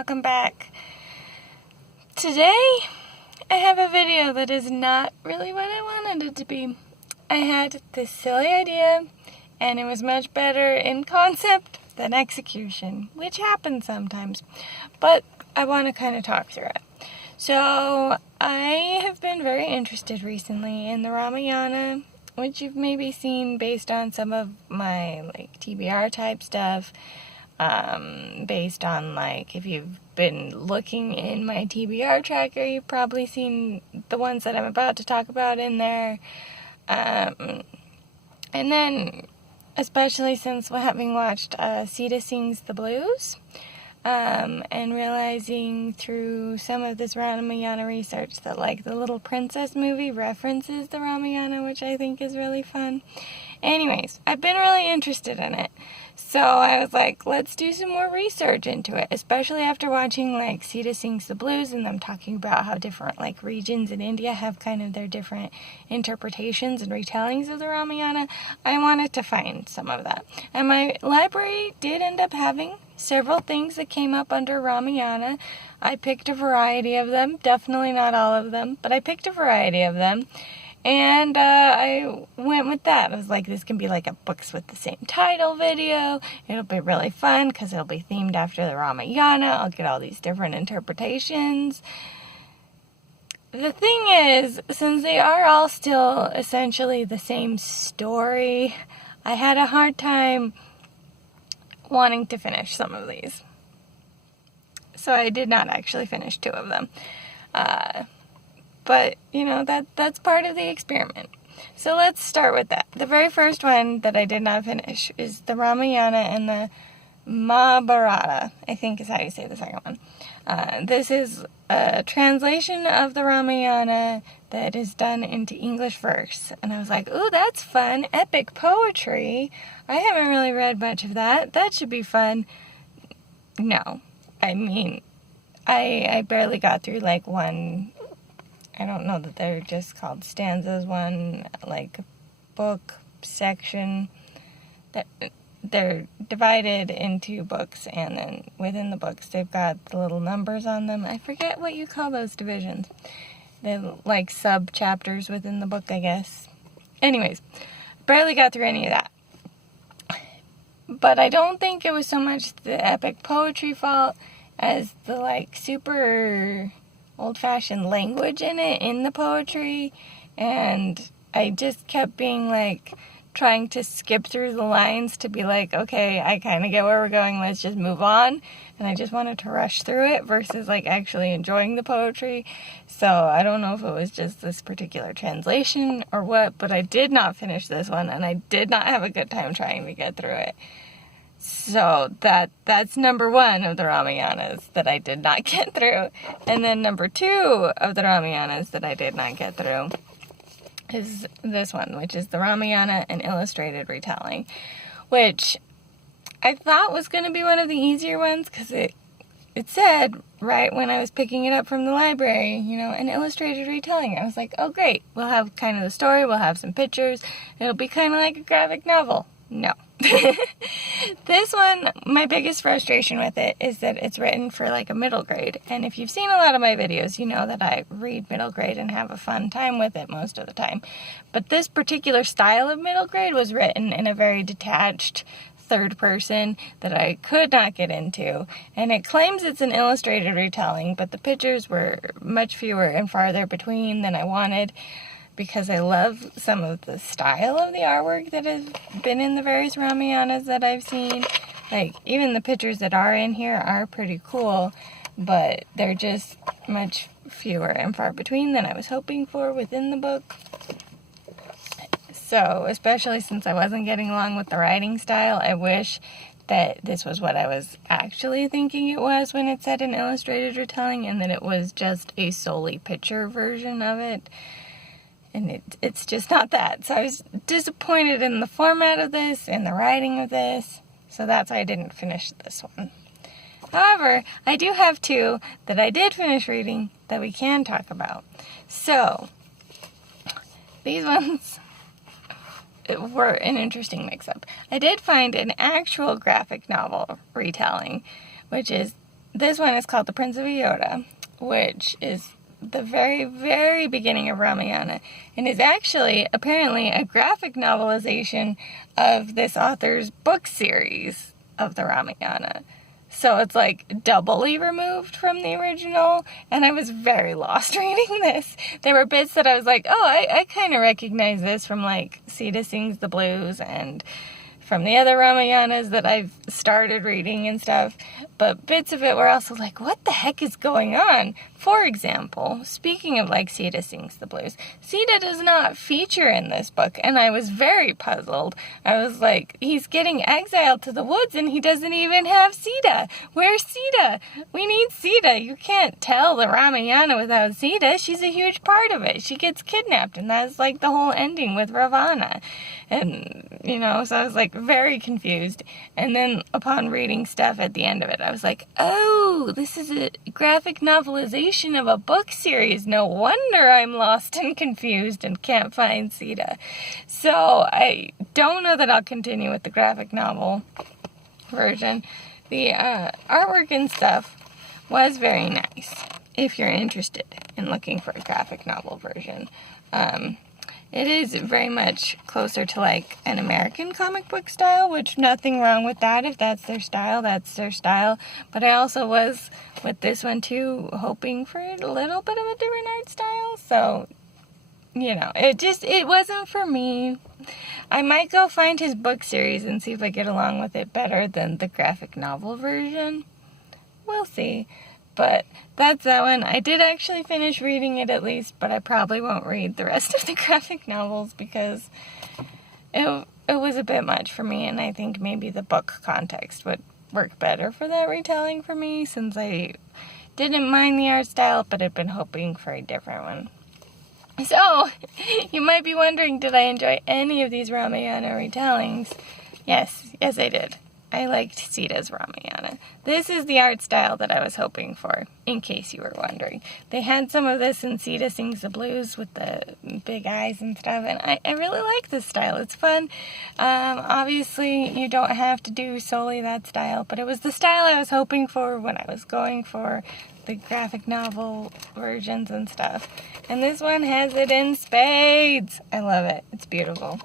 welcome back. Today, I have a video that is not really what I wanted it to be. I had this silly idea, and it was much better in concept than execution, which happens sometimes, but I want to kind of talk through it. So, I have been very interested recently in the Ramayana, which you've maybe seen based on some of my TBR type stuff. Based on if you've been looking in my TBR tracker, you've probably seen the ones that I'm about to talk about in there. And then, especially since having watched Sita Sings the Blues, and realizing through some of this Ramayana research that the Little Princess movie references the Ramayana, which I think is really fun. Anyways, I've been really interested in it. So I was like, let's do some more research into it, especially after watching Sita Sings the Blues and them talking about how different regions in India have kind of their different interpretations and retellings of the Ramayana. I wanted to find some of that. And my library did end up having several things that came up under Ramayana. I picked a variety of them, definitely not all of them, but I picked a variety of them. And I went with that. I was like, this can be a books with the same title video. It'll be really fun because it'll be themed after the Ramayana. I'll get all these different interpretations. The thing is, since they are all still essentially the same story, I had a hard time wanting to finish some of these. So I did not actually finish 2 of them. But, that's part of the experiment. So let's start with that. The very first one that I did not finish is the Ramayana and the Mahabharata, I think is how you say the second one. This is a translation of the Ramayana that is done into English verse. And I was like, ooh, that's fun. Epic poetry. I haven't really read much of that. That should be fun. No. I mean, I barely got through one... I don't know that they're just called stanzas, one book section. That they're divided into books, and then within the books they've got the little numbers on them. I forget what you call those divisions. They're sub chapters within the book, I guess. Anyways, barely got through any of that. But I don't think it was so much the epic poetry fault as the super old-fashioned language in it, in the poetry, and I just kept being trying to skip through the lines to be okay, I kind of get where we're going, let's just move on, and I just wanted to rush through it versus actually enjoying the poetry. So I don't know if it was just this particular translation or what, but I did not finish this one, and I did not have a good time trying to get through it. So that's number 1 of the Ramayanas that I did not get through. And then number 2 of the Ramayanas that I did not get through is this one, which is the Ramayana, an illustrated retelling, which I thought was going to be one of the easier ones because it said right when I was picking it up from the library, an illustrated retelling. I was like, oh great, we'll have kind of the story, we'll have some pictures, it'll be kind of like a graphic novel. No. This one, my biggest frustration with it is that it's written for a middle grade. And if you've seen a lot of my videos, you know that I read middle grade and have a fun time with it most of the time. But this particular style of middle grade was written in a very detached third person that I could not get into. And it claims it's an illustrated retelling, but the pictures were much fewer and farther between than I wanted, because I love some of the style of the artwork that has been in the various Ramayanas that I've seen. Even the pictures that are in here are pretty cool, but they're just much fewer and far between than I was hoping for within the book. So, especially since I wasn't getting along with the writing style, I wish that this was what I was actually thinking it was when it said an illustrated retelling, and that it was just a solely picture version of it. And it's just not that. So I was disappointed in the format of this and the writing of this. So that's why I didn't finish this one. However, I do have 2 that I did finish reading that we can talk about. So, these ones were an interesting mix-up. I did find an actual graphic novel retelling, which is this one is called The Prince of Iota, which is the very, very beginning of Ramayana, and is actually, apparently, a graphic novelization of this author's book series of the Ramayana. So it's like doubly removed from the original, and I was very lost reading this. There were bits that I was like, oh, I kind of recognize this from like Sita Sings the Blues and from the other Ramayanas that I've started reading and stuff, but bits of it were also like, what the heck is going on? For example, speaking of like Sita Sings the Blues, Sita does not feature in this book, and I was very puzzled. I was like, he's getting exiled to the woods and he doesn't even have Sita. Where's Sita? We need Sita. You can't tell the Ramayana without Sita. She's a huge part of it. She gets kidnapped, and that's like the whole ending with Ravana. And, you know, so I was like very confused. And then upon reading stuff at the end of it, I was like, oh, this is a graphic novelization of a book series. No wonder I'm lost and confused and can't find Sita. So I don't know that I'll continue with the graphic novel version. The artwork and stuff was very nice if you're interested in looking for a graphic novel version. It is very much closer to like an American comic book style, which nothing wrong with that. If that's their style, that's their style. But I also was, with this one too, hoping for a little bit of a different art style. So, you know, it wasn't for me. I might go find his book series and see if I get along with it better than the graphic novel version. We'll see. But that's that one. I did actually finish reading it at least, but I probably won't read the rest of the graphic novels because it was a bit much for me, and I think maybe the book context would work better for that retelling for me, since I didn't mind the art style, but had been hoping for a different one. So, you might be wondering, did I enjoy any of these Ramayana retellings? Yes, I did. I liked Sita's Ramayana. This is the art style that I was hoping for, in case you were wondering. They had some of this in Sita Sings the Blues with the big eyes and stuff, and I really like this style. It's fun. Obviously, you don't have to do solely that style, but it was the style I was hoping for when I was going for the graphic novel versions and stuff. And this one has it in spades. I love it. It's beautiful.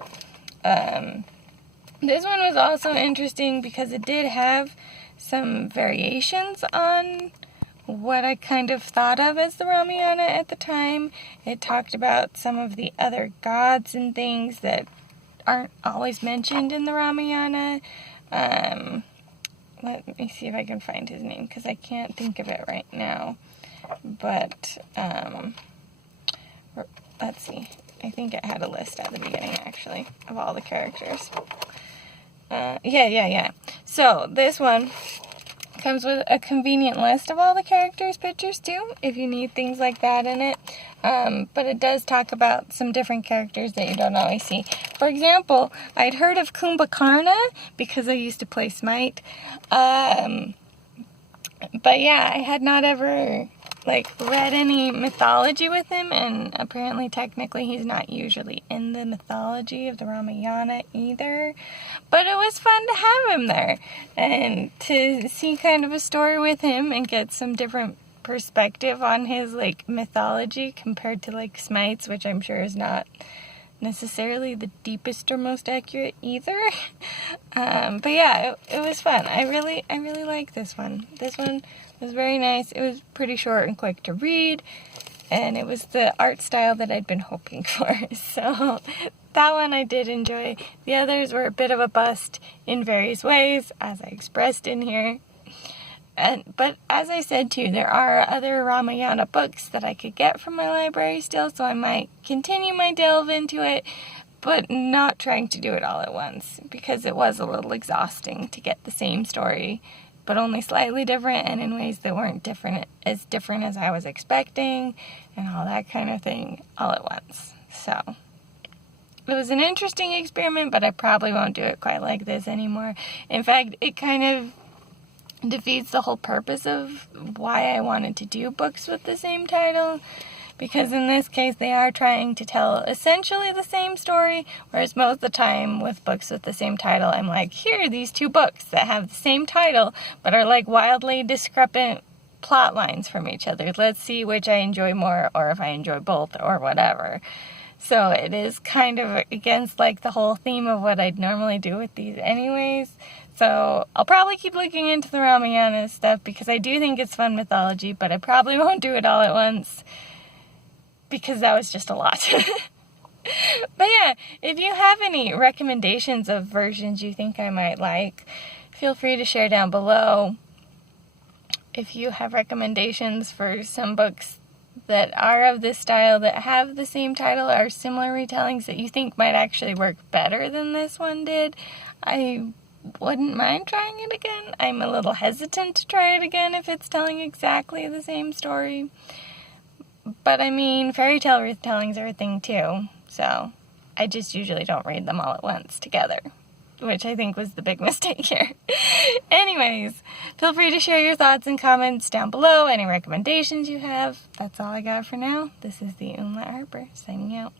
This one was also interesting because it did have some variations on what I kind of thought of as the Ramayana at the time. It talked about some of the other gods and things that aren't always mentioned in the Ramayana. Let me see if I can find his name, because I can't think of it right now. But, let's see. I think it had a list at the beginning, actually, of all the characters. Yeah. So, this one comes with a convenient list of all the characters' pictures, too, if you need things like that in it. But it does talk about some different characters that you don't always see. For example, I'd heard of Kumbhakarna because I used to play Smite. But yeah, I had not ever read any mythology with him, and apparently technically he's not usually in the mythology of the Ramayana either. But it was fun to have him there and to see kind of a story with him and get some different perspective on his mythology compared to Smite's, which I'm sure is not necessarily the deepest or most accurate either. But yeah, it was fun. I really like this one. This one was very nice. It was pretty short and quick to read, and it was the art style that I'd been hoping for. So that one I did enjoy. The others were a bit of a bust in various ways, as I expressed in here. But as I said too, there are other Ramayana books that I could get from my library still, so I might continue my delve into it, but not trying to do it all at once, because it was a little exhausting to get the same story, but only slightly different and in ways that weren't different as I was expecting, and all that kind of thing all at once. So it was an interesting experiment, but I probably won't do it quite like this anymore. In fact, it kind of defeats the whole purpose of why I wanted to do books with the same title, because in this case they are trying to tell essentially the same story, whereas most of the time with books with the same title, I'm like, here are these two books that have the same title, but are like wildly discrepant plot lines from each other. Let's see which I enjoy more, or if I enjoy both, or whatever. So it is kind of against like the whole theme of what I'd normally do with these anyways. So I'll probably keep looking into the Ramayanas stuff because I do think it's fun mythology, but I probably won't do it all at once because that was just a lot. But yeah, if you have any recommendations of versions you think I might like, feel free to share down below. If you have recommendations for some books that are of this style, that have the same title, or similar retellings that you think might actually work better than this one did, I wouldn't mind trying it again. I'm a little hesitant to try it again if it's telling exactly the same story. But I mean, fairy tale retellings are a thing too, so I just usually don't read them all at once together, which I think was the big mistake here. Anyways, feel free to share your thoughts and comments down below, any recommendations you have. That's all I got for now. This is the Umlaut Harper, signing out.